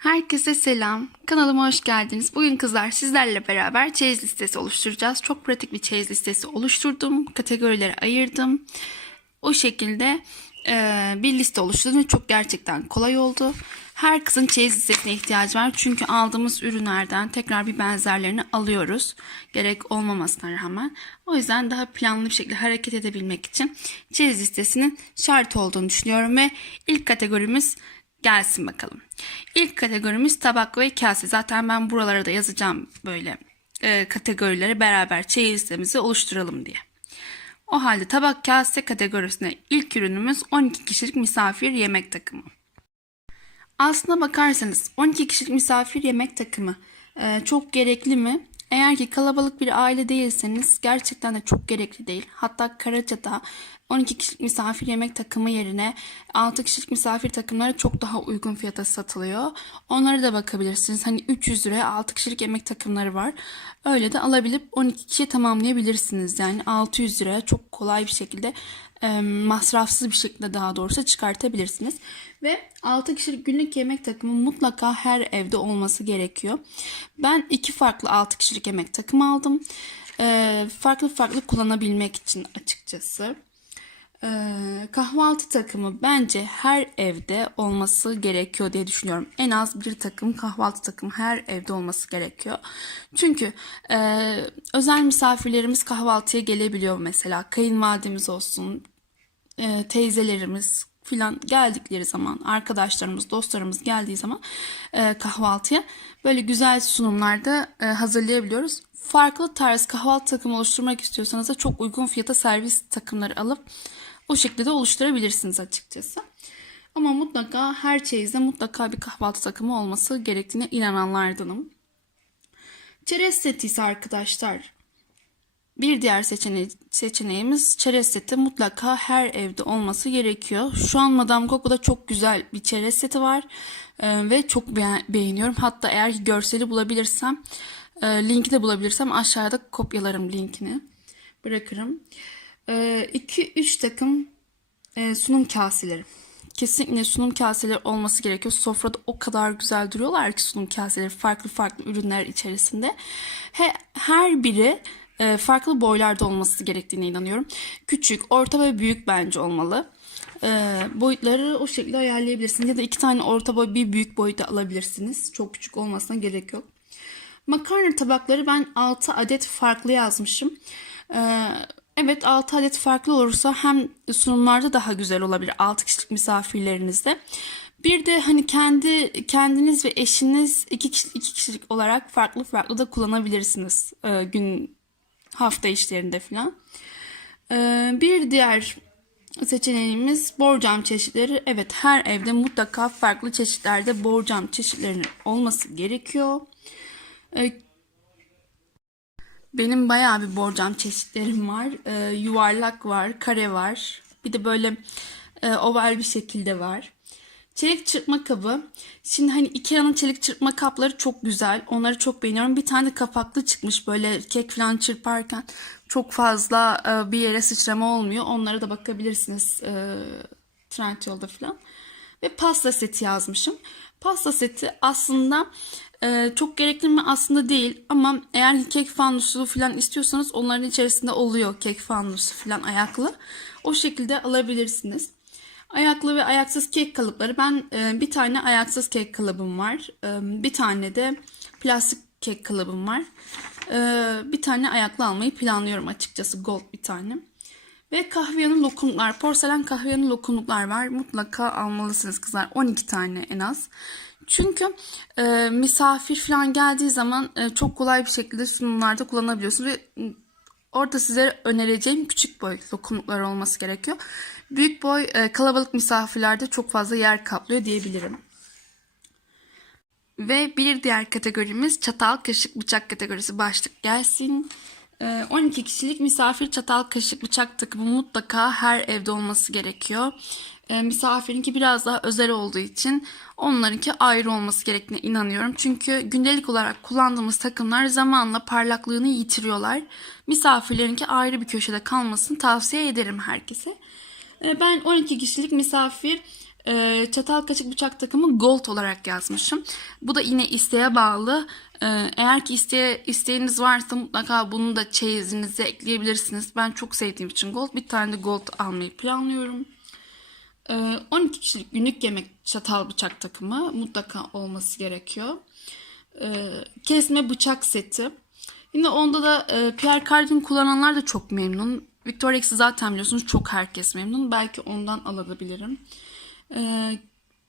Herkese selam. Kanalıma hoş geldiniz. Bugün kızlar sizlerle beraber çeyiz listesi oluşturacağız. Çok pratik bir çeyiz listesi oluşturdum. Kategorilere ayırdım. O şekilde e, bir liste oluşturdum. Çok gerçekten kolay oldu. Her kızın çeyiz listesine ihtiyacı var. Çünkü aldığımız ürünlerden tekrar bir benzerlerini alıyoruz. Gerek olmamasına rağmen. O yüzden daha planlı bir şekilde hareket edebilmek için çeyiz listesinin şart olduğunu düşünüyorum. Ve ilk kategorimiz Gelsin bakalım. İlk kategorimiz tabak ve kase. Zaten ben buralara da yazacağım böyle e, kategorileri beraber çeyiz listemizi oluşturalım diye. O halde tabak kase kategorisine ilk ürünümüz 12 kişilik misafir yemek takımı. Aslına bakarsanız 12 kişilik misafir yemek takımı e, çok gerekli mi? Eğer ki kalabalık bir aile değilseniz gerçekten de çok gerekli değil. Hatta Karaca'da 12 kişilik misafir yemek takımı yerine 6 kişilik misafir takımları çok daha uygun fiyata satılıyor. Onlara da bakabilirsiniz. Hani 300 liraya 6 kişilik yemek takımları var. Öyle de alabilip 12 kişiye tamamlayabilirsiniz. Yani 600 liraya çok kolay bir şekilde masrafsız bir şekilde daha doğrusu çıkartabilirsiniz. Ve 6 kişilik günlük yemek takımı mutlaka her evde olması gerekiyor. Ben iki farklı 6 kişilik yemek takımı aldım. Farklı farklı kullanabilmek için açıkçası. Ee, kahvaltı takımı bence her evde olması gerekiyor diye düşünüyorum. En az bir takım kahvaltı takımı her evde olması gerekiyor. Çünkü e, özel misafirlerimiz kahvaltıya gelebiliyor mesela. Kayınvalidemiz olsun, e, teyzelerimiz filan geldikleri zaman, arkadaşlarımız, dostlarımız geldiği zaman e, kahvaltıya böyle güzel sunumlarda e, hazırlayabiliyoruz. Farklı tarz kahvaltı takımı oluşturmak istiyorsanız da çok uygun fiyata servis takımları alıp o şekilde de oluşturabilirsiniz açıkçası. Ama mutlaka her çeyizde mutlaka bir kahvaltı takımı olması gerektiğine inananlardanım. Çerez seti ise arkadaşlar bir diğer seçene seçeneğimiz çerez seti mutlaka her evde olması gerekiyor. Şu an Madame Coco'da çok güzel bir çerez seti var ee, ve çok be- beğeniyorum. Hatta eğer ki görseli bulabilirsem, e, linki de bulabilirsem aşağıda kopyalarım linkini bırakırım. 2-3 takım e, sunum kaseleri. Kesinlikle sunum kaseleri olması gerekiyor. Sofrada o kadar güzel duruyorlar ki sunum kaseleri farklı farklı ürünler içerisinde. He, her biri e, farklı boylarda olması gerektiğine inanıyorum. Küçük, orta ve büyük bence olmalı. E, boyutları o şekilde ayarlayabilirsiniz. Ya da iki tane orta boy bir büyük boyuta alabilirsiniz. Çok küçük olmasına gerek yok. Makarna tabakları ben 6 adet farklı yazmışım. Evet 6 adet farklı olursa hem sunumlarda daha güzel olabilir 6 kişilik misafirlerinizde. Bir de hani kendi kendiniz ve eşiniz 2 kişi, iki kişilik olarak farklı farklı da kullanabilirsiniz e, gün hafta işlerinde falan. Ee, bir diğer seçeneğimiz borcam çeşitleri. Evet her evde mutlaka farklı çeşitlerde borcam çeşitlerinin olması gerekiyor. Ee, benim bayağı bir borcam çeşitlerim var. Ee, yuvarlak var, kare var. Bir de böyle e, oval bir şekilde var. Çelik çırpma kabı. Şimdi hani Ikea'nın çelik çırpma kapları çok güzel. Onları çok beğeniyorum. Bir tane de kapaklı çıkmış böyle kek falan çırparken çok fazla e, bir yere sıçrama olmuyor. Onlara da bakabilirsiniz e, Trendyol'da falan. Ve pasta seti yazmışım. Pasta seti aslında e, çok gerekli mi aslında değil ama eğer kek fanusu falan istiyorsanız onların içerisinde oluyor kek fanusu falan ayaklı. O şekilde alabilirsiniz. Ayaklı ve ayaksız kek kalıpları. Ben e, bir tane ayaksız kek kalıbım var. E, bir tane de plastik kek kalıbım var. E, bir tane ayaklı almayı planlıyorum açıkçası. Gold bir tane. Ve kahveyanı lokumluklar, porselen kahveyanı lokumluklar var. Mutlaka almalısınız kızlar. 12 tane en az. Çünkü e, misafir falan geldiği zaman e, çok kolay bir şekilde sunumlarda kullanabiliyorsunuz ve e, orada size önereceğim küçük boy lokumluklar olması gerekiyor. Büyük boy e, kalabalık misafirlerde çok fazla yer kaplıyor diyebilirim. Ve bir diğer kategorimiz çatal, kaşık, bıçak kategorisi başlık gelsin. 12 kişilik misafir çatal, kaşık, bıçak takımı mutlaka her evde olması gerekiyor. Misafirinki biraz daha özel olduğu için onlarınki ayrı olması gerektiğine inanıyorum. Çünkü gündelik olarak kullandığımız takımlar zamanla parlaklığını yitiriyorlar. Misafirlerinki ayrı bir köşede kalmasını tavsiye ederim herkese. Ben 12 kişilik misafir Ee, çatal kaşık bıçak takımı gold olarak yazmışım. Bu da yine isteğe bağlı. Ee, eğer ki iste, isteğiniz varsa mutlaka bunu da çeyizinize ekleyebilirsiniz. Ben çok sevdiğim için gold. Bir tane de gold almayı planlıyorum. Ee, 12 kişilik günlük yemek çatal bıçak takımı mutlaka olması gerekiyor. Ee, kesme bıçak seti. Yine onda da Pierre Cardin kullananlar da çok memnun. Victorex'i zaten biliyorsunuz çok herkes memnun. Belki ondan alabilirim. Ee,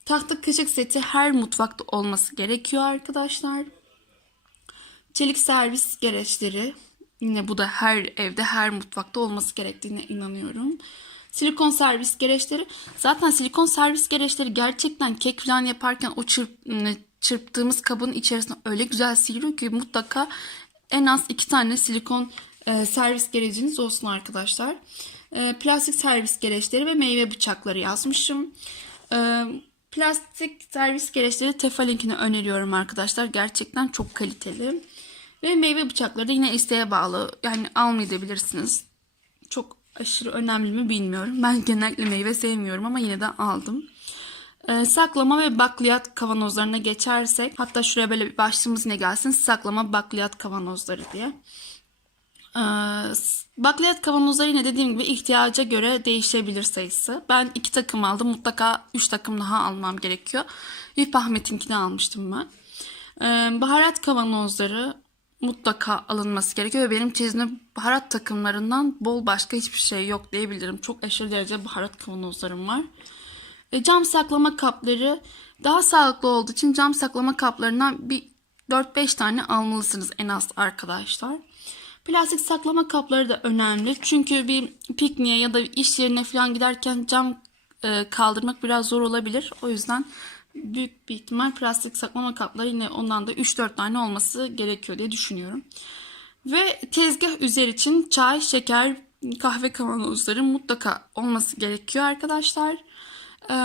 tahta kaşık seti her mutfakta olması gerekiyor arkadaşlar. Çelik servis gereçleri. Yine bu da her evde, her mutfakta olması gerektiğine inanıyorum. Silikon servis gereçleri. Zaten silikon servis gereçleri gerçekten kek falan yaparken o çırp, çırptığımız kabın içerisine öyle güzel siliyor ki mutlaka en az iki tane silikon e, servis gereciniz olsun arkadaşlar. Plastik servis gereçleri ve meyve bıçakları yazmışım. Plastik servis gereçleri Tefal'inkini öneriyorum arkadaşlar. Gerçekten çok kaliteli. Ve meyve bıçakları da yine isteğe bağlı. Yani almayabilirsiniz. Çok aşırı önemli mi bilmiyorum. Ben genellikle meyve sevmiyorum ama yine de aldım. Ee, saklama ve bakliyat kavanozlarına geçersek hatta şuraya böyle bir başlığımız yine gelsin saklama bakliyat kavanozları diye. Ee, bakliyat kavanozları yine dediğim gibi ihtiyaca göre değişebilir sayısı. Ben iki takım aldım mutlaka üç takım daha almam gerekiyor. Vip Ahmet'inkini almıştım ben. Ee, baharat kavanozları mutlaka alınması gerekiyor. Ve benim çizimde baharat takımlarından bol başka hiçbir şey yok diyebilirim. Çok aşırı derece baharat kavanozlarım var. E, cam saklama kapları daha sağlıklı olduğu için cam saklama kaplarından bir 4-5 tane almalısınız en az arkadaşlar. Plastik saklama kapları da önemli. Çünkü bir pikniğe ya da iş yerine falan giderken cam e, kaldırmak biraz zor olabilir. O yüzden büyük bir ihtimal plastik saklama kapları yine ondan da 3-4 tane olması gerekiyor diye düşünüyorum. Ve tezgah üzeri için çay, şeker, kahve kavanozları mutlaka olması gerekiyor arkadaşlar. Ee,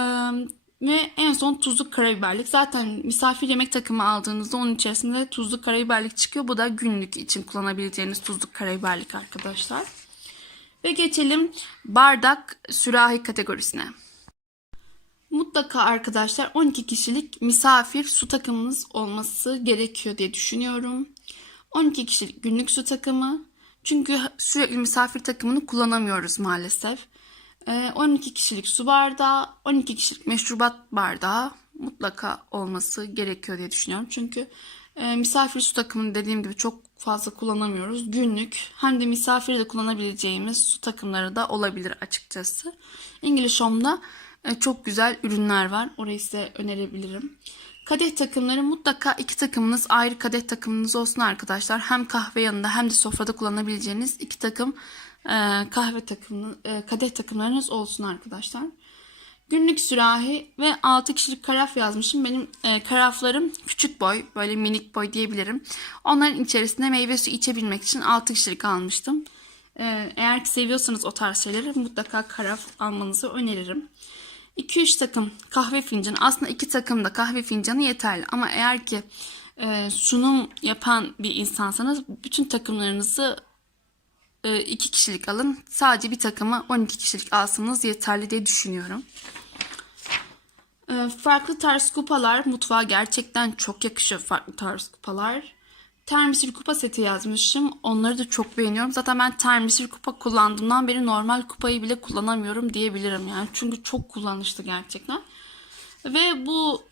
ve en son tuzlu karabiberlik. Zaten misafir yemek takımı aldığınızda onun içerisinde tuzlu karabiberlik çıkıyor. Bu da günlük için kullanabileceğiniz tuzlu karabiberlik arkadaşlar. Ve geçelim bardak sürahi kategorisine. Mutlaka arkadaşlar 12 kişilik misafir su takımınız olması gerekiyor diye düşünüyorum. 12 kişilik günlük su takımı. Çünkü sürekli misafir takımını kullanamıyoruz maalesef. 12 kişilik su bardağı, 12 kişilik meşrubat bardağı mutlaka olması gerekiyor diye düşünüyorum. Çünkü e, misafir su takımını dediğim gibi çok fazla kullanamıyoruz. Günlük hem de misafiri de kullanabileceğimiz su takımları da olabilir açıkçası. İngiliz Home'da çok güzel ürünler var. Orayı size önerebilirim. Kadeh takımları mutlaka iki takımınız ayrı kadeh takımınız olsun arkadaşlar. Hem kahve yanında hem de sofrada kullanabileceğiniz iki takım e, kahve takımı, e, kadeh takımlarınız olsun arkadaşlar. Günlük sürahi ve 6 kişilik karaf yazmışım. Benim e, karaflarım küçük boy, böyle minik boy diyebilirim. Onların içerisinde meyve suyu içebilmek için 6 kişilik almıştım. E, eğer ki seviyorsanız o tarz şeyleri mutlaka karaf almanızı öneririm. 2-3 takım kahve fincanı. Aslında 2 takım da kahve fincanı yeterli. Ama eğer ki e, sunum yapan bir insansanız bütün takımlarınızı e, iki kişilik alın. Sadece bir takımı 12 kişilik alsanız yeterli diye düşünüyorum. E, farklı tarz kupalar mutfağa gerçekten çok yakışıyor farklı tarz kupalar. Termisir kupa seti yazmışım. Onları da çok beğeniyorum. Zaten ben termisir kupa kullandığımdan beri normal kupayı bile kullanamıyorum diyebilirim yani. Çünkü çok kullanışlı gerçekten. Ve bu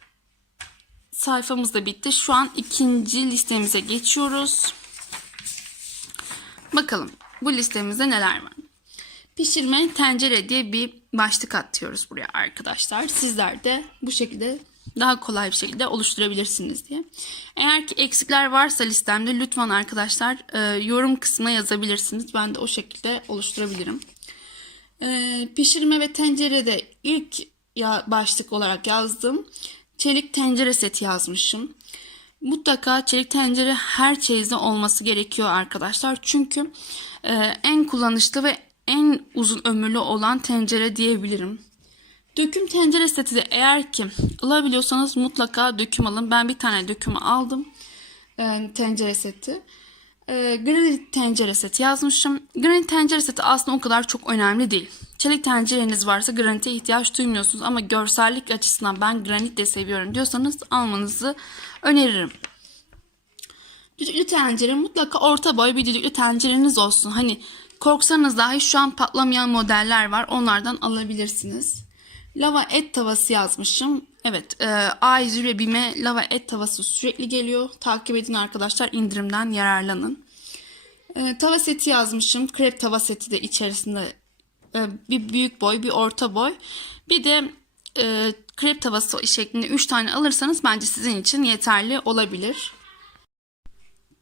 sayfamız da bitti. Şu an ikinci listemize geçiyoruz. Bakalım bu listemizde neler var? Pişirme tencere diye bir başlık atıyoruz buraya arkadaşlar. Sizler de bu şekilde daha kolay bir şekilde oluşturabilirsiniz diye. Eğer ki eksikler varsa listemde lütfen arkadaşlar e, yorum kısmına yazabilirsiniz. Ben de o şekilde oluşturabilirim. E, pişirme ve tencerede ilk ya başlık olarak yazdım. Çelik tencere seti yazmışım. Mutlaka çelik tencere her çeyizde olması gerekiyor arkadaşlar. Çünkü e, en kullanışlı ve en uzun ömürlü olan tencere diyebilirim. Döküm tencere seti de eğer ki alabiliyorsanız mutlaka döküm alın. Ben bir tane dökümü aldım. E, tencere seti. E, granit tencere seti yazmışım. Granit tencere seti aslında o kadar çok önemli değil. çelik tencereniz varsa granite ihtiyaç duymuyorsunuz ama görsellik açısından ben granit de seviyorum diyorsanız almanızı öneririm. Düdüklü tencere mutlaka orta boy bir düdüklü tencereniz olsun. Hani korksanız dahi şu an patlamayan modeller var. Onlardan alabilirsiniz. Lava et tavası yazmışım. Evet, e, A101 ve BİM'e lava et tavası sürekli geliyor. Takip edin arkadaşlar, indirimden yararlanın. E, tava seti yazmışım. Krep tava seti de içerisinde e, bir büyük boy, bir orta boy. Bir de e, krep tavası şeklinde 3 tane alırsanız bence sizin için yeterli olabilir.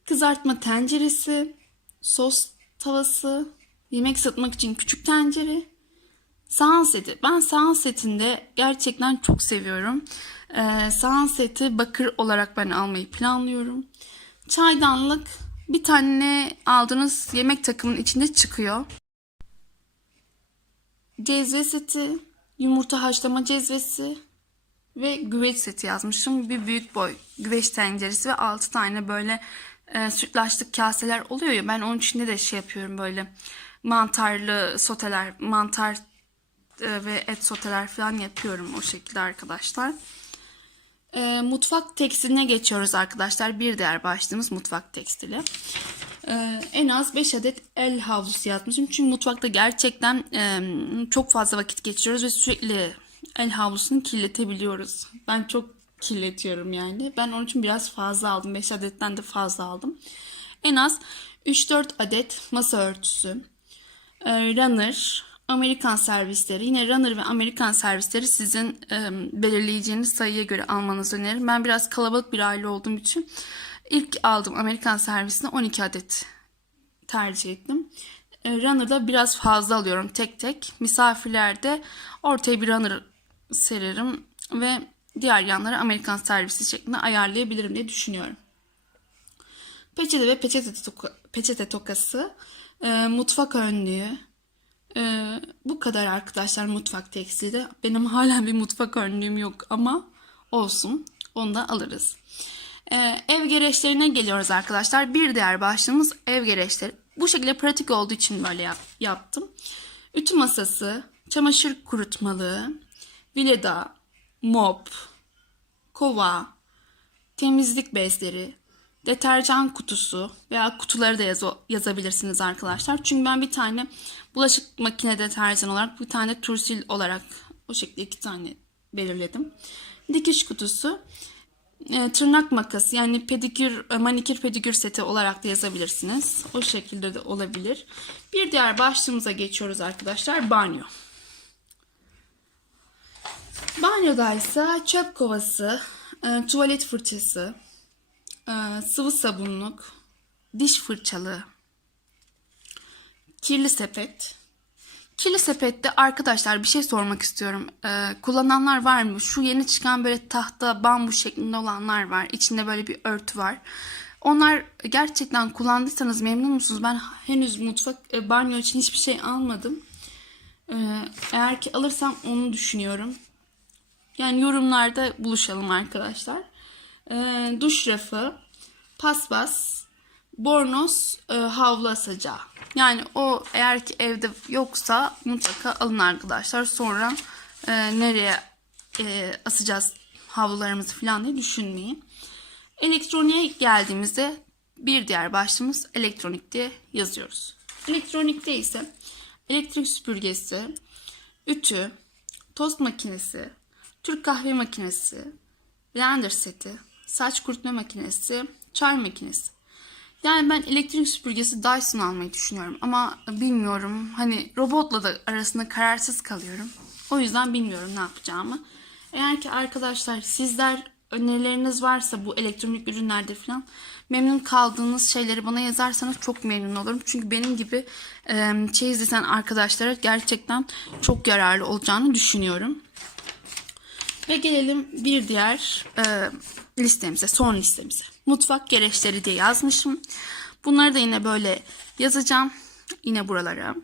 Kızartma tenceresi, sos tavası, yemek ısıtmak için küçük tencere, sahan seti. Ben sahan setinde gerçekten çok seviyorum. Ee, sahan seti bakır olarak ben almayı planlıyorum. Çaydanlık bir tane aldığınız yemek takımının içinde çıkıyor. Cezve seti, yumurta haşlama cezvesi ve güveç seti yazmışım. Bir büyük boy güveç tenceresi ve 6 tane böyle e, sütlaçlık kaseler oluyor ya ben onun içinde de şey yapıyorum böyle mantarlı soteler, mantar ve et soteler falan yapıyorum o şekilde arkadaşlar. E, mutfak tekstiline geçiyoruz arkadaşlar. Bir diğer başlığımız mutfak tekstili. E, en az 5 adet el havlusu yazmışım. Çünkü mutfakta gerçekten e, çok fazla vakit geçiriyoruz ve sürekli el havlusunu kirletebiliyoruz. Ben çok kirletiyorum yani. Ben onun için biraz fazla aldım. 5 adetten de fazla aldım. En az 3-4 adet masa örtüsü, e, runner, Amerikan servisleri. Yine runner ve Amerikan servisleri sizin e, belirleyeceğiniz sayıya göre almanızı öneririm. Ben biraz kalabalık bir aile olduğum için ilk aldığım Amerikan servisine 12 adet tercih ettim. E, runner'da biraz fazla alıyorum tek tek. Misafirlerde ortaya bir runner sererim ve diğer yanları Amerikan servisi şeklinde ayarlayabilirim diye düşünüyorum. Peçete ve peçete, toka, peçete tokası, e, mutfak önlüğü, e, bu kadar arkadaşlar mutfak tekstili. Benim hala bir mutfak önlüğüm yok ama olsun onu da alırız. E, ev gereçlerine geliyoruz arkadaşlar. Bir diğer başlığımız ev gereçleri. Bu şekilde pratik olduğu için böyle yap, yaptım. Ütü masası, çamaşır kurutmalığı, vileda, mop, kova, temizlik bezleri, deterjan kutusu veya kutuları da yaz yazabilirsiniz arkadaşlar. Çünkü ben bir tane bulaşık makine deterjan olarak bir tane tursil olarak o şekilde iki tane belirledim. Dikiş kutusu, e, tırnak makası yani pedikür, e, manikür pedikür seti olarak da yazabilirsiniz. O şekilde de olabilir. Bir diğer başlığımıza geçiyoruz arkadaşlar. Banyo. Banyoda ise çöp kovası, e, tuvalet fırçası, sıvı sabunluk, diş fırçalığı, kirli sepet. Kirli sepette arkadaşlar bir şey sormak istiyorum. E, kullananlar var mı? Şu yeni çıkan böyle tahta bambu şeklinde olanlar var. İçinde böyle bir örtü var. Onlar gerçekten kullandıysanız memnun musunuz? Ben henüz mutfak e, banyo için hiçbir şey almadım. E, eğer ki alırsam onu düşünüyorum. Yani yorumlarda buluşalım arkadaşlar. E, duş rafı, paspas, bornoz, e, havlu asacağı. Yani o eğer ki evde yoksa mutlaka alın arkadaşlar. Sonra e, nereye e, asacağız havlularımızı falan diye düşünmeyin. Elektroniğe geldiğimizde bir diğer başlığımız elektronik diye yazıyoruz. Elektronikte ise elektrik süpürgesi, ütü, tost makinesi, Türk kahve makinesi, blender seti, saç kurutma makinesi, çay makinesi. Yani ben elektrik süpürgesi Dyson almayı düşünüyorum ama bilmiyorum. Hani robotla da arasında kararsız kalıyorum. O yüzden bilmiyorum ne yapacağımı. Eğer ki arkadaşlar sizler önerileriniz varsa bu elektronik ürünlerde falan memnun kaldığınız şeyleri bana yazarsanız çok memnun olurum. Çünkü benim gibi e, çeyiz desen arkadaşlara gerçekten çok yararlı olacağını düşünüyorum. Ve gelelim bir diğer e, listemize, son listemize. Mutfak gereçleri diye yazmışım. Bunları da yine böyle yazacağım. Yine buralara.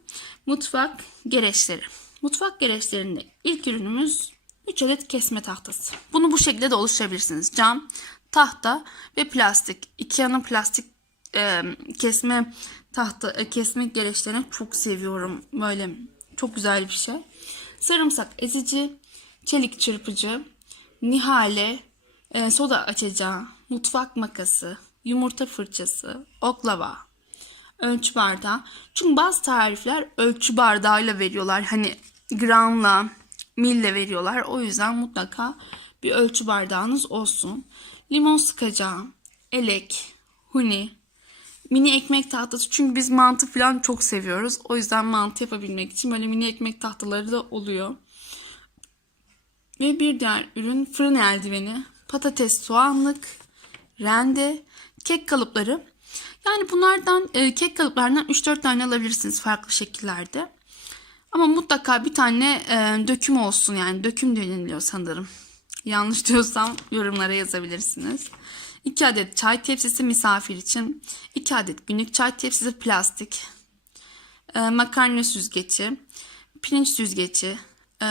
Mutfak gereçleri. Mutfak gereçlerinde ilk ürünümüz 3 adet kesme tahtası. Bunu bu şekilde de oluşturabilirsiniz. Cam, tahta ve plastik. Ikea'nın plastik e, kesme tahta e, kesme gereçlerini çok seviyorum. Böyle Çok güzel bir şey. Sarımsak ezici, çelik çırpıcı, nihale, e, soda açacağı, mutfak makası, yumurta fırçası, oklava, ölçü bardağı. Çünkü bazı tarifler ölçü bardağıyla veriyorlar. Hani gramla, mille veriyorlar. O yüzden mutlaka bir ölçü bardağınız olsun. Limon sıkacağı, elek, huni, mini ekmek tahtası. Çünkü biz mantı falan çok seviyoruz. O yüzden mantı yapabilmek için böyle mini ekmek tahtaları da oluyor. Ve bir diğer ürün fırın eldiveni, patates soğanlık, rende, kek kalıpları. Yani bunlardan e, kek kalıplarından 3-4 tane alabilirsiniz farklı şekillerde. Ama mutlaka bir tane e, döküm olsun yani döküm deniliyor sanırım. Yanlış diyorsam yorumlara yazabilirsiniz. 2 adet çay tepsisi misafir için. 2 adet günlük çay tepsisi plastik. E, makarna süzgeci. Pirinç süzgeci. E,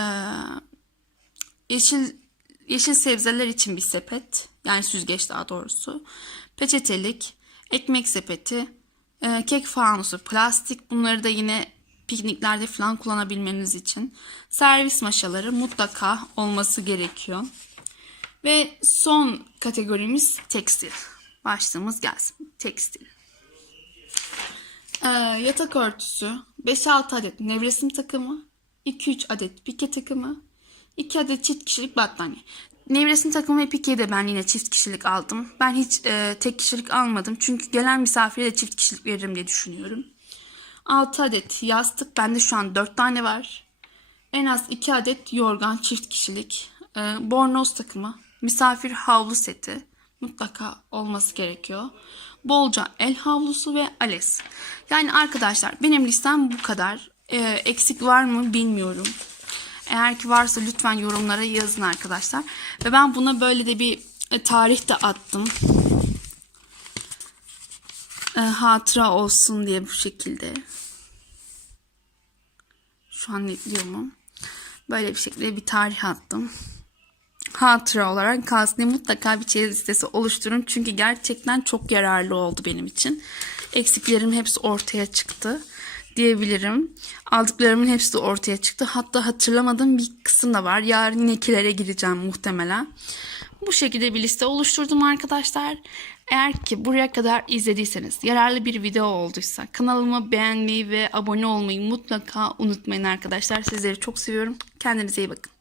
yeşil yeşil sebzeler için bir sepet. Yani süzgeç daha doğrusu. Peçetelik. Ekmek sepeti. e, kek fanusu plastik. Bunları da yine pikniklerde falan kullanabilmeniz için. Servis maşaları mutlaka olması gerekiyor. Ve son kategorimiz tekstil. Başlığımız gelsin. Tekstil. Ee, yatak örtüsü, 5-6 adet nevresim takımı, 2-3 adet pike takımı, 2 adet çift kişilik battaniye. Nevresim takımı ve pikeyi de ben yine çift kişilik aldım. Ben hiç e, tek kişilik almadım. Çünkü gelen misafire de çift kişilik veririm diye düşünüyorum. 6 adet yastık. Bende şu an 4 tane var. En az 2 adet yorgan çift kişilik. Ee, bornoz takımı. Misafir havlu seti. Mutlaka olması gerekiyor. Bolca el havlusu ve ales. Yani arkadaşlar benim listem bu kadar. Ee, eksik var mı bilmiyorum. Eğer ki varsa lütfen yorumlara yazın arkadaşlar. Ve ben buna böyle de bir e, tarih de attım. E, hatıra olsun diye bu şekilde. Şu an netliyor mu? Böyle bir şekilde bir tarih attım. Hatıra olarak kalsın diye mutlaka bir çeyiz listesi oluşturun. Çünkü gerçekten çok yararlı oldu benim için. Eksiklerim hepsi ortaya çıktı diyebilirim. Aldıklarımın hepsi de ortaya çıktı. Hatta hatırlamadığım bir kısım da var. Yarın yine ikilere gireceğim muhtemelen. Bu şekilde bir liste oluşturdum arkadaşlar. Eğer ki buraya kadar izlediyseniz, yararlı bir video olduysa kanalımı beğenmeyi ve abone olmayı mutlaka unutmayın arkadaşlar. Sizleri çok seviyorum. Kendinize iyi bakın.